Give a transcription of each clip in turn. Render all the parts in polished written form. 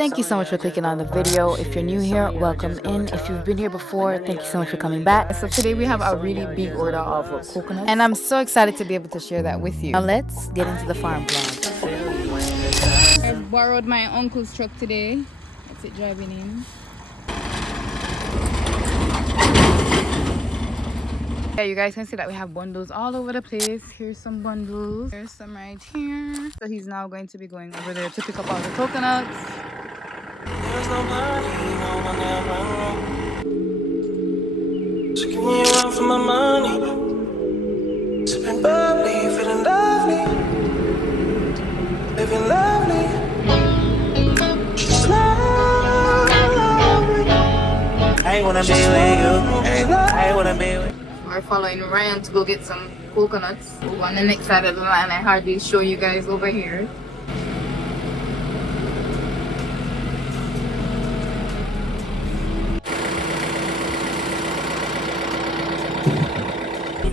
Thank you so much for clicking on the video. If you're new here, welcome in. If you've been here before, thank you so much for coming back. So today we have a really big order of coconuts, and I'm so excited to be able to share that with you. Now let's get into the farm vlog. I borrowed my uncle's truck today. That's it driving in. Yeah, you guys can see that we have bundles all over the place. Here's some bundles. There's some right here. So he's now going to be going over there to pick up all the coconuts. There's nobody, no one ever. So give me a run for my money. Sipping bubbly, feeling lovely. Living lovely. Just lovely. I wanna be with you. I wanna be with you. We're following Ryan to go get some coconuts. On the next side of the line, I hardly show you guys over here.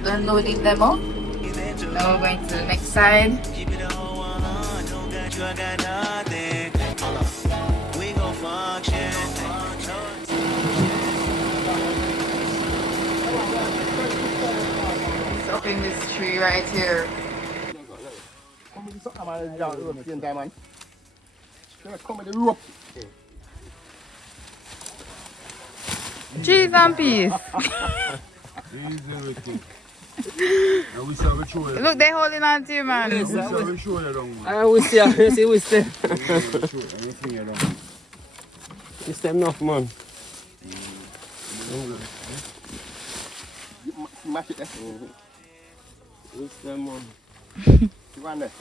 Unloading them up. Now we're going to the next side. It's up in this tree right here. Cheese and peas. Look, they're holding on to you, man. I will see, we stay. It's enough, man. Smash it there. It's them, man. You want that?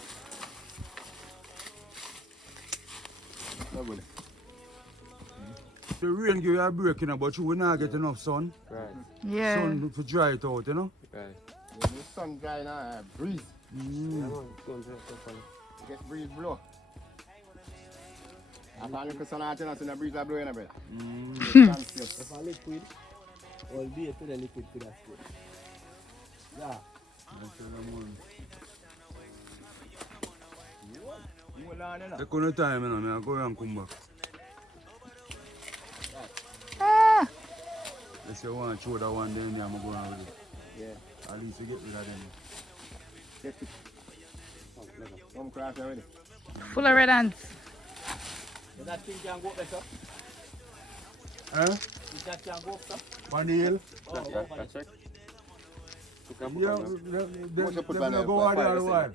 The rain give you a break, you know, but you will not get enough sun. Right. Yeah. Sun to dry it out, you know? Right. The sun dry now, breeze. Yeah, Get breeze blow. I find the sun out, you know, so the breeze are blowing, brother. If I liquid, all day to the liquid to that state. Yeah. Take on the time, you know, I go and come back. Ah. Let's say I want to throw that one down there, I'm going to with it. Yeah. At least you get rid of them. Get it. Come crash already. Full of red ants. That thing can go up there, sir? Huh? That can go up, sir? On the hill? That's right. Yeah, they're going to go out there a while.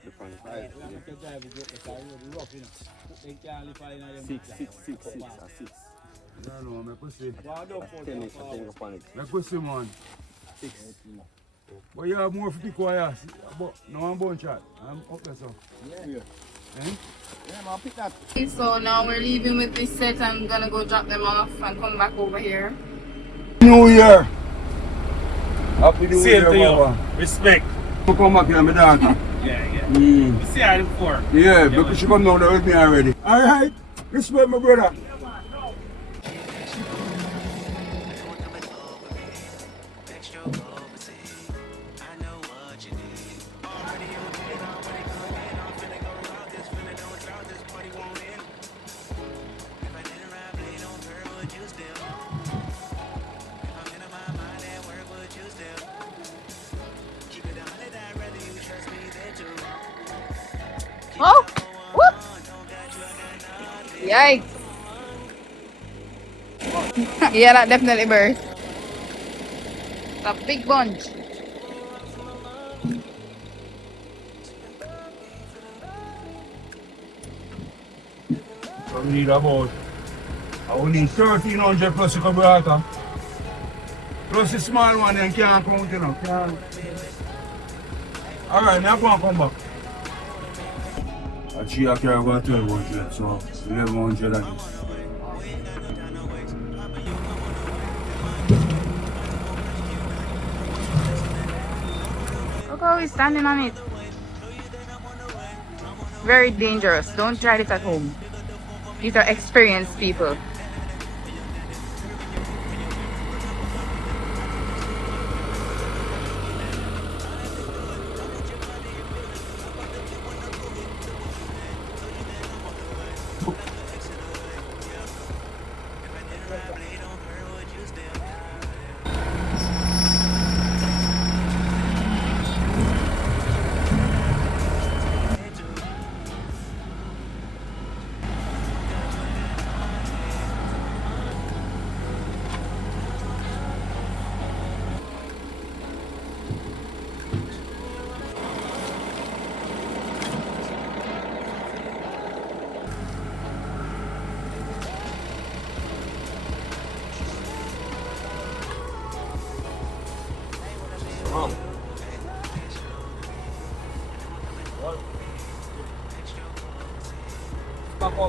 6. No, make we see. 10 minutes, I think upon it. Make we see, man. 6. But you have more for the quiet. But no one bone shot. I'm up there, so. Yeah. Eh? Yeah, man, pick that. So now we're leaving with this set. I'm gonna go drop them off and come back over here. New Year! Happy New Same Year, to you. Baba. Respect. You come back here, my daughter. Yeah. Mm. We see her before. Yeah, because she come down there with me already. Alright, respect my brother. Oh! Whoop! Yikes! Yeah, that definitely burst. A big bunch. So we need about, I will need 1,300 plus a carburetor. Plus the small one and can't count, you know. Can't. Alright, now go and come back. She I carry about 1,200, so 1,100 I guess. Look how he's standing on it. Very dangerous. Don't try this at home. These are experienced people.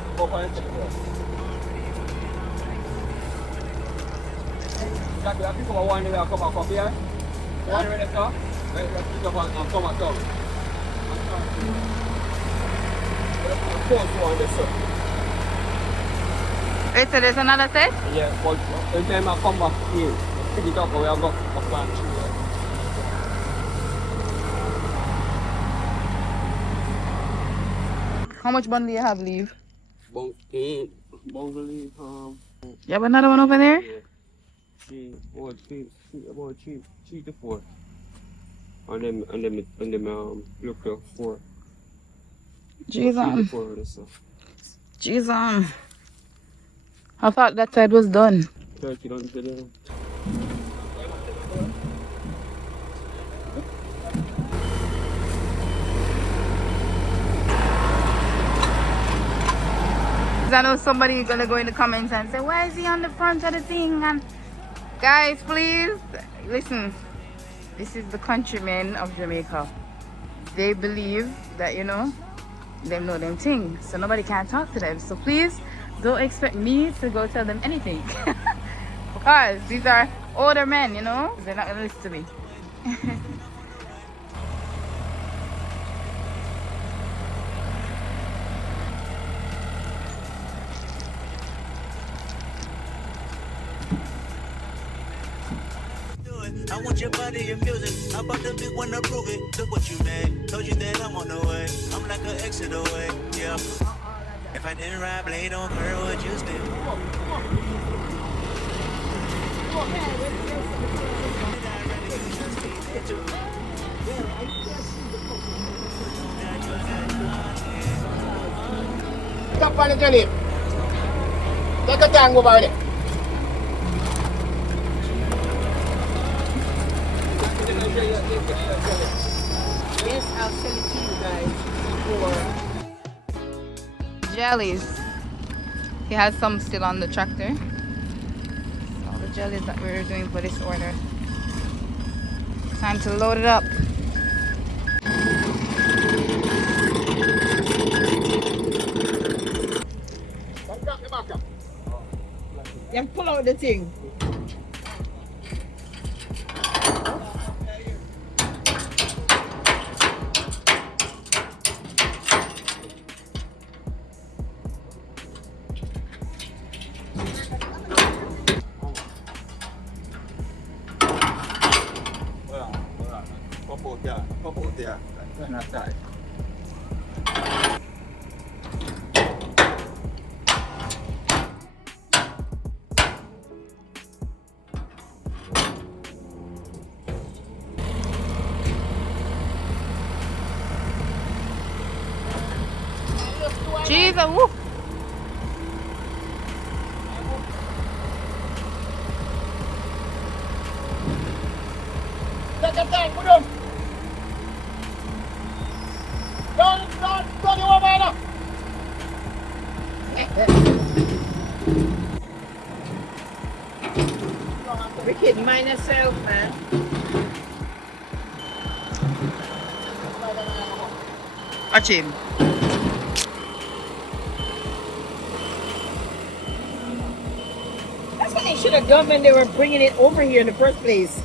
go for it. Jackie, I think about one day I'll come back up here. One minute, sir. Let's pick up and come and talk. Of course, one day, sir. Wait, so there's another set? Yeah, but every time I come back here, pick it up and we have got a plan. How much bun do you have, leave? Bungle leaf, You have another one over there? yeah. About three to four. And then look to four. Jeez, 3 to 4 of this stuff. Jeez, I thought that side was done. 30 don't get it. I know somebody gonna go in the comments and say, why is he on the front of the thing? And guys, please listen. This is the countrymen of Jamaica. They believe that, you know them things, so nobody can talk to them. So please don't expect me to go tell them anything. Because these are older men, you know, they're not gonna listen to me. I want your body and music. I bought the big one to prove it. Look what you made. Told you that I'm on the way. I'm like an exit away. Yeah. If I didn't ride blade on her, would you still? Stop on the journey. Take a time over there. Yes, I'll sell it to you guys for Jellies. He has some still on the tractor. All the jellies that we're doing for this order. Time to load it up. you pull out the thing. Pop out there. Turn that side. Jesus, woo. Take a time, put on. Don't you over there. Wicked, mind yourself, man. Watch him. That's what they should have done when they were bringing it over here in the first place.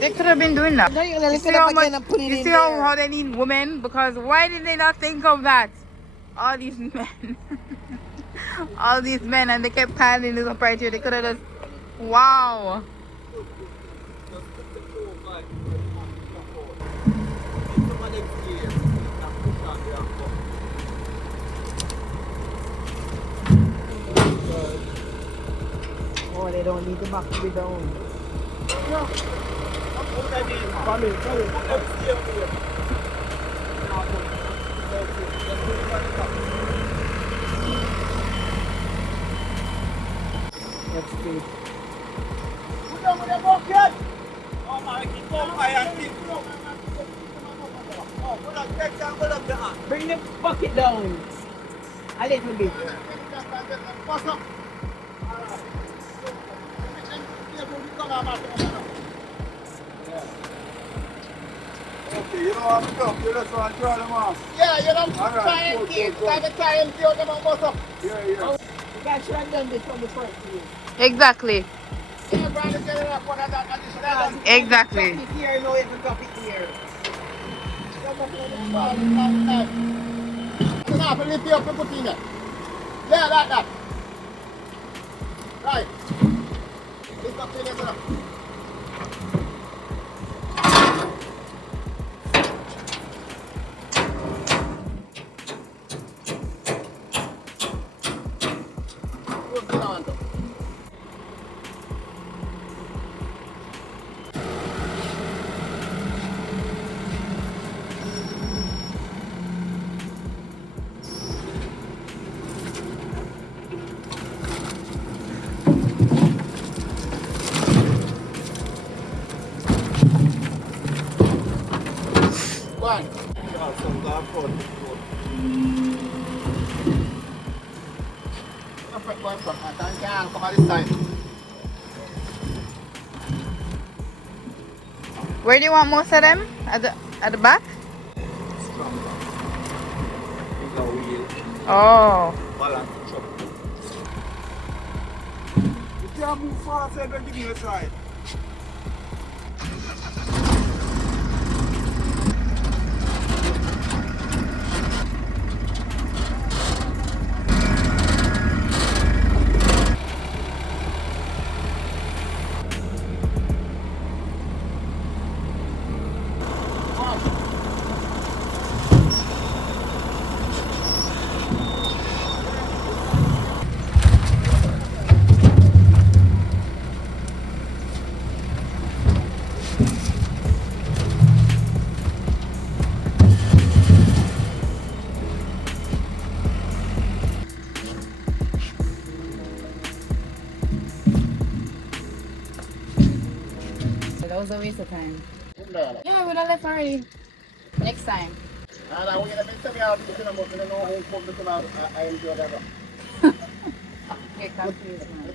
They could have been doing that. Now you're gonna lift see it up how much- again and put it you in see there. how they need women? Because why did they not think of that? All these men. All these men, and they kept piling this up right here. They could have just, wow. Oh, they don't need the back to be down. That's good. Bring the bucket down a little bit. Okay, you know warm it up. You just want to throw them off. Yeah, you don't All right, try and good, keep. good, good. Time to try and kill them and bust up. Yeah, yeah. You guys should have done this from the first year. Exactly. Yeah, brother, get it up one of that additional. Exactly. Drop it here, no, even drop it here. Come up with this ball, it's all the time. So now, if you lift it up and put it in there. Yeah, like that. Right. Lift up to the left. Good, get on. Go on. Yeah, some dark food. Perfect one from that. Thank you. Come on this side. Where do you want most of them? At the back? Stronger. Bigger wheel. Oh. Balance truck. You can't move fast, so give me a try. So that was a waste of time. No. Yeah, we would have left already. Next time. And I will have been telling you how to do it, but I know who come to come out. I enjoy that. Get confused, man.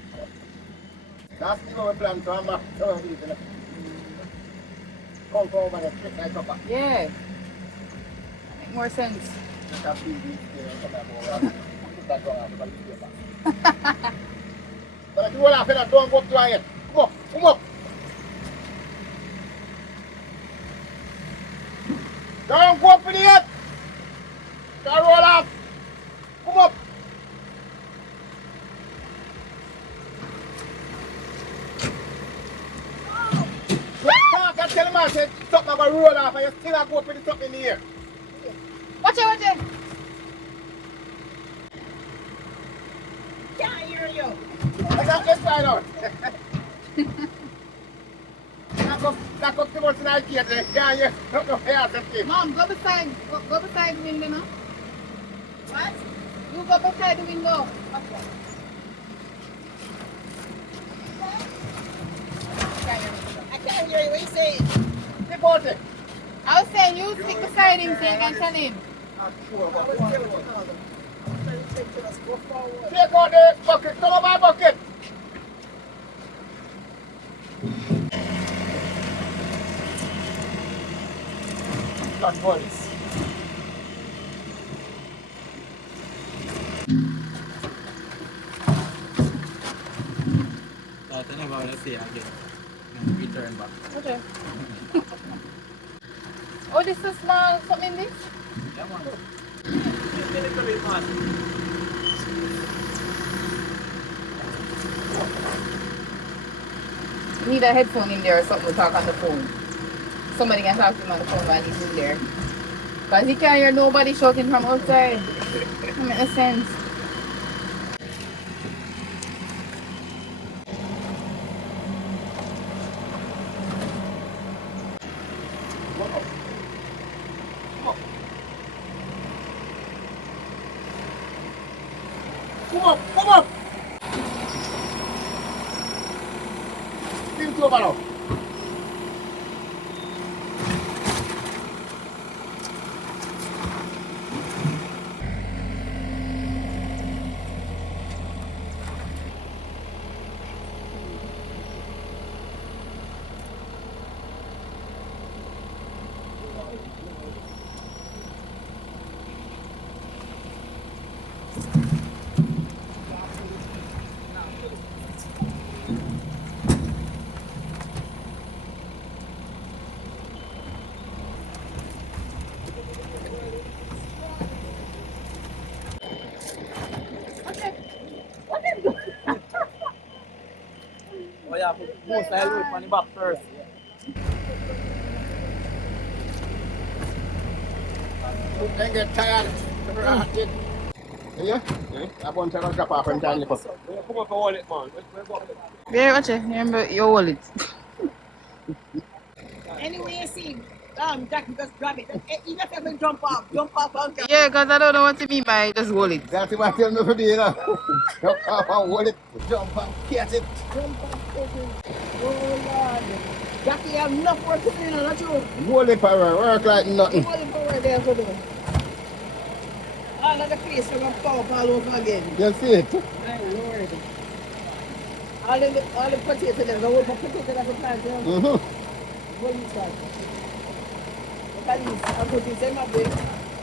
That's the way we plan to come back. So we can come over and pick that up. Yeah. Make more sense. Just have to be there and come back over. Put that down after you get back. But if you want to don't go up to here. Come up, come up. Don't go up in here. Don't roll off. Come up. I tell him I said something about roll off and you still go up in the top in the air. Watch it, watch it. Can't hear you. Let's find out. That comes too much in IKEA today. Yeah, yeah. Don't know where I'm Mom, go beside the window now. What? You go beside the window. Okay. I can't hear you. What you saying? Report it. I was saying you stick beside him so you can tell him. Take out the bucket. Come on, my bucket. That voice. I never want to say again. Return back. Okay. Oh, this is small something in this? Yeah, man. Just a little bit, man. You need a headphone in there or something to talk on the phone. Somebody can talk to him on the phone while he's in there. Because he can't hear nobody shouting from outside. That makes no sense. Come up, come up. Give it over now. Oh yeah, put most style root on the back first. Then get tired. Yeah? I want to drop off and try to Come up for all it, man. Let's go. Yeah, watch it. Remember your wallet. Anyway, you see, Jackie just grab it. Even if you jump off uncle. Yeah, because I don't know what you mean by just wallet. That's what I tell me to do, you know. Jump off and hold it. Jump off, catch it. Jump off, oh Lord. Jackie, you have enough work to do, not you? Hold it power, work like nothing. All the power there to do. All of the place are going to pop all over again. You see it? My Lord. All the potatoes, there's a whole potato that you plant, you know? Mm-hmm. What is that? Look at this. I put this in my bag.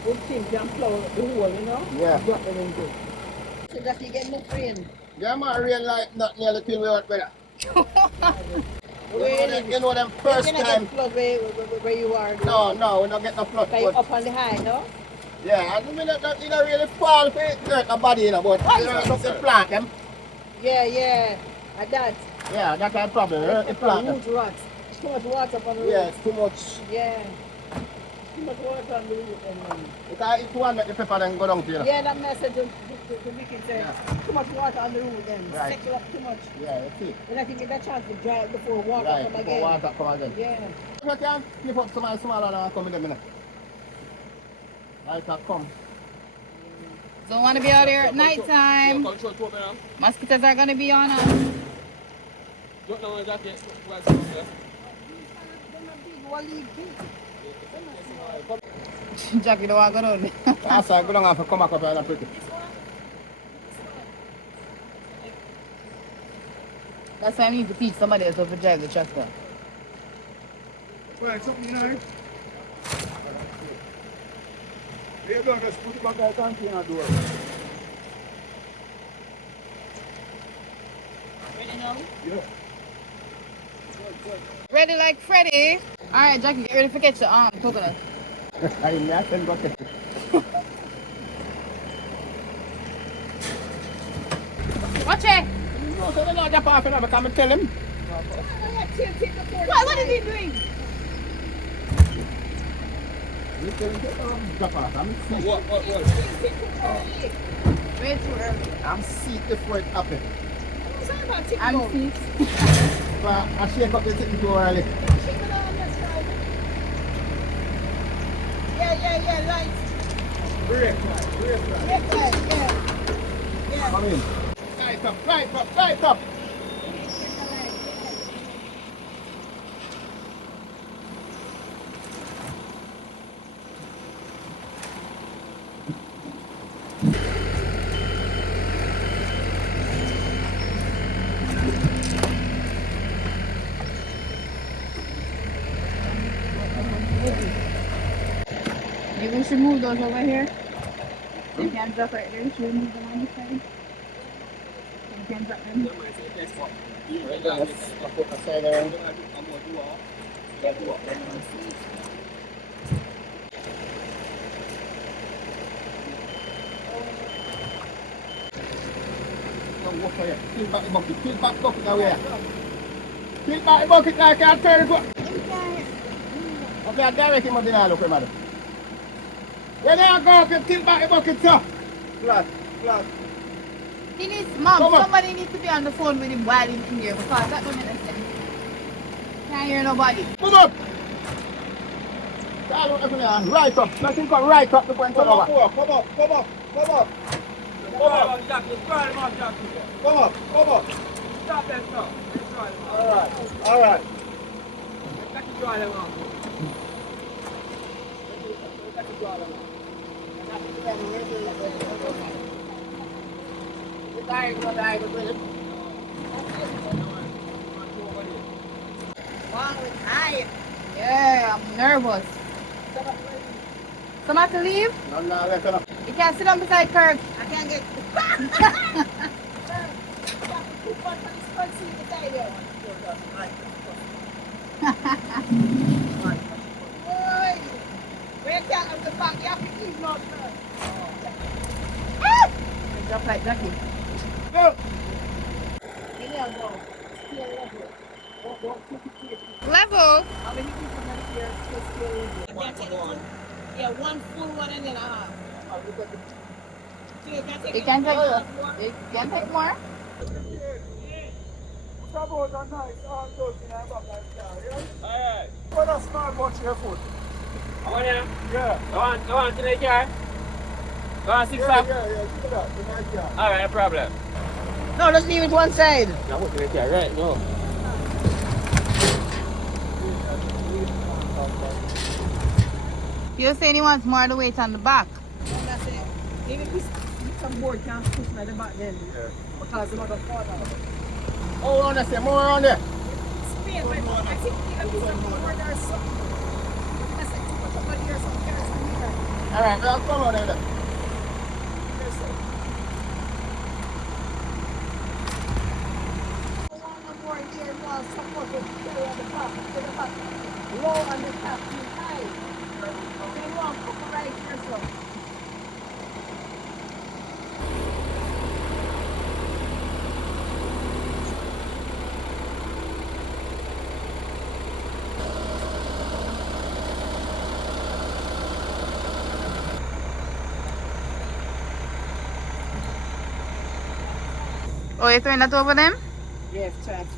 Good thing, can plow the hole, you know? Yeah. Drop them into it. So that you get no rain. Yeah, man, rain like nothing else till we out weather. Rain. You know them first You're not time. get flood where you are. No, we don't get no flood. Like up on the high, no? Yeah, and we don't really fall for it, hurt nobody, you know, but you know, something plant them. Yeah. Like that. Yeah, that's our problem, hurt the plant them. Huge rocks. Too much water up on the road. Yeah, it's too much. Yeah. Too much water on the road. Because if you want to make the pepper then go down to you. Yeah, that message to Vicky said, too much water on the road then. Right. Settle up too much. Yeah, you see. And I think get a chance to dry it before water Right, come before again. water come again. Yeah. If you can flip up some small one and come with them, you know. Like that come. Don't want to be out here at night time. Mosquitoes are going to be on us. Don't know exactly where Jackie don't want to go down. That's why I go down and come back up and pretty. That's why I need to teach somebody else how to drive the tractor. Well, something in there. You're going to just put it back out and clean the door. Ready now? Yeah. Ready like Freddy. Alright, Jackie, get ready for catch the coconut. I mean, I can go get it. Watch it! No, so they don't jump off, you know, because I tell him. What is he doing? You tell him, jump off. I'm seat. What? Way too early. I'm seat before it happens. I'm seat. But I shake up the thing too early. Yeah, light. Break right. Yeah. Come in. Light up. Maybe we should move those over here. You can drop right there. Should we move them on this side? You can drop them. Yes. I put the side there. Don't walk for you. Tilt back the bucket away. Tilt back the bucket like I tell you. Okay, I direct him on the look, madam. When you go up, you tilt back the bucket, sir. Flat. He needs, Mom, Come on. somebody needs to be on the phone with him while he's in here because that don't make sense. Can't hear nobody. Move up. Right up. Nothing come right up the point over. Come up. Come up. Stop that stuff. All right. Let me dry them out. Yeah, I'm nervous. Some have to leave? No, left enough. You can't sit down beside Kirk. I can't get. Where can't have the back? You have to keep not first. Drop like Jackie. Go. Give me a go. Level. How many people are here? Yeah, one full one and then a half. So you can take You it. can take. More. You can take more. Alright. Put a small bunch of your foot. Go on here. Yeah. Go on to the car. Go on, 6 Yeah, up. yeah, yeah. Give it up. The nice car. Alright, no problem. No, just leave it one side. Now go to the car, right? Go. You're saying he wants more of the weight on the back. That's it. Even if some board can't push at the back then. Because the mother fall down. Oh, on there, more on there. Spain, but I think even if some board or something. That's like too much of money or something. All right, well, come on there. Low on the top, too high. Then one couple right here, so. Oh, you're throwing that over them? Yes, try to keep it.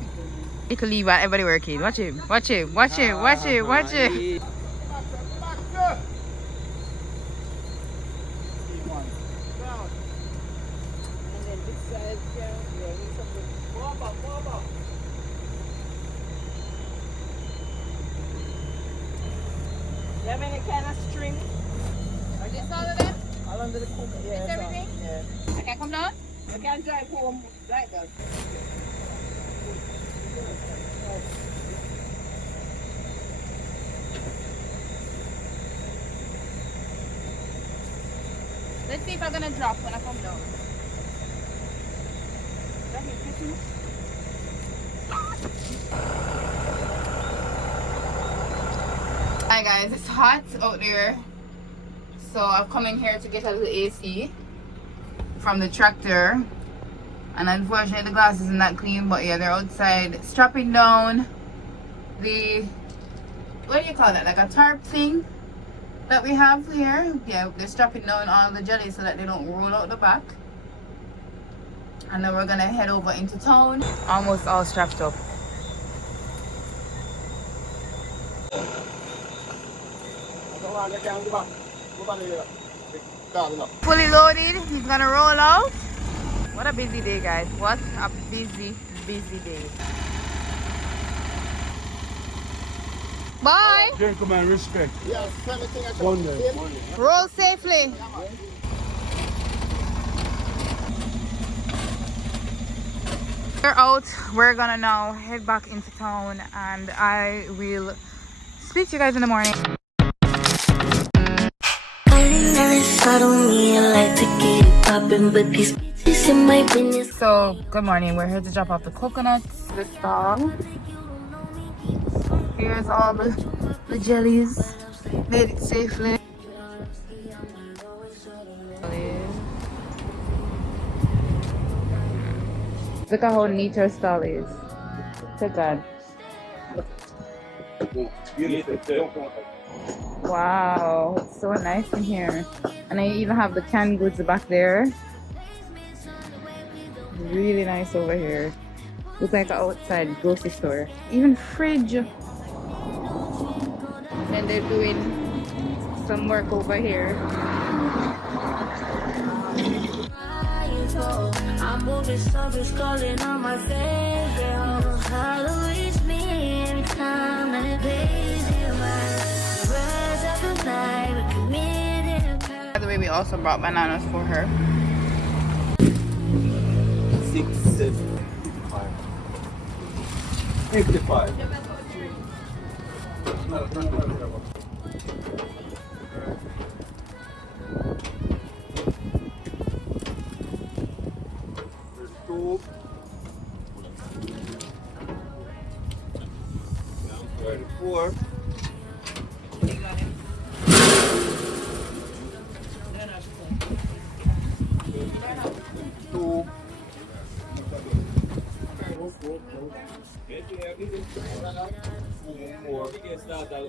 You can leave everywhere, kid. Watch it. Watch it. Watch it. Watch it. Watch it. And then this side, yeah, need something. More up. You have any kind of string? Are this all of them? All under the cook. Yeah, Is everything? Yeah. I can come down? You can drive home like that. Let's see if I'm gonna drop when I come down. Hi guys, it's hot out there. So I've come in here to get a little AC from the tractor. And unfortunately the glass isn't that clean, but yeah, they're outside strapping down the, what do you call that? Like a tarp thing that we have here. Yeah, they're strapping down all the jelly so that they don't roll out the back. And then we're gonna head over into town. Almost all strapped up. Fully loaded, he's gonna roll out. What a busy day, guys. What a busy day. Bye. Gentlemen, respect. Yeah, everything I One day. Roll safely. We're out. We're gonna now head back into town and I will speak to you guys in the morning. So, good morning. We're here to drop off the coconuts. The stall. Here's all the jellies. Made it safely. Look at how neat our stall is. Look at that. Wow, it's so nice in here. And I even have the canned goods back there. Really nice over here. Looks like an outside grocery store. Even fridge. And they're doing some work over here. I'm moving something's calling on my face. They don't know how to reach me every time and it plays in my words of the night. By the way, we also brought bananas for her. 6, 7, 55. 55. There's 2. 34. 2.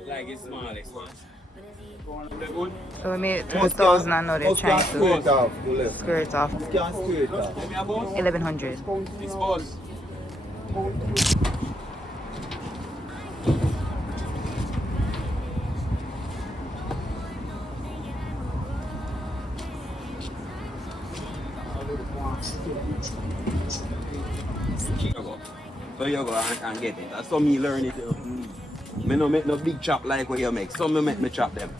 Like it's small, So we made 2,000 and now they're trying to square it off. You can't screw it off. 1,100. This boss. So you go and get it. That's how me learn it. Me no make no big chop like what you make. Some me make me chop them.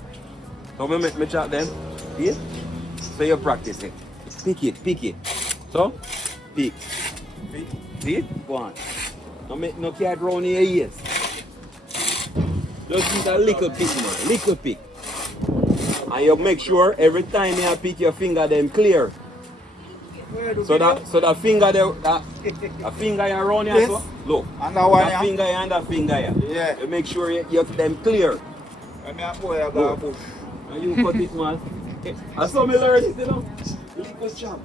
So me make me chop them. See? So you practice it. Pick it. So, pick. See? Go on. No make no cat round your ears. Just use a little pick, man. Little pick. And you make sure every time you pick your finger them clear. So that finger there, that finger you around here, so look. And that one, that finger here and that finger here. Yeah. You make sure you have them clear. And me a boy, I got a push. And you cut it, man. And so me learn it, you know. Little chop.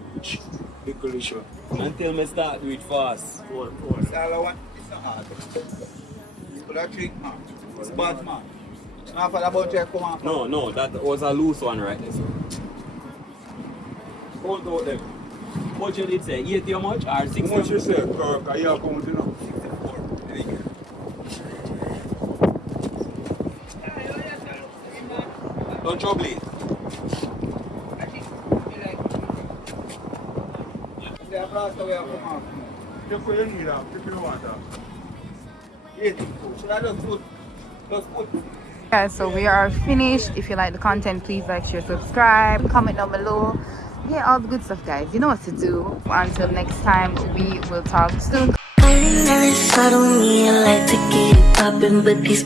Little chop. Until me start do it fast. It's all I want. It's not hard. You could have trick, man. It's bad, man. Now for the budget come on. No, that was a loose one right there. So. Hold out them. What you did say? 80 how much? Or 60? How much you say, Kirk? I hear count, you know. 64. Don't trouble it. If you need that, if you want that. Should I just put Guys, so we are finished. If you like the content, please like, share, subscribe, comment down below. Yeah, all the good stuff, guys. You know what to do. Until next time, we will talk soon. I never thought of me, I like to get it poppin', but these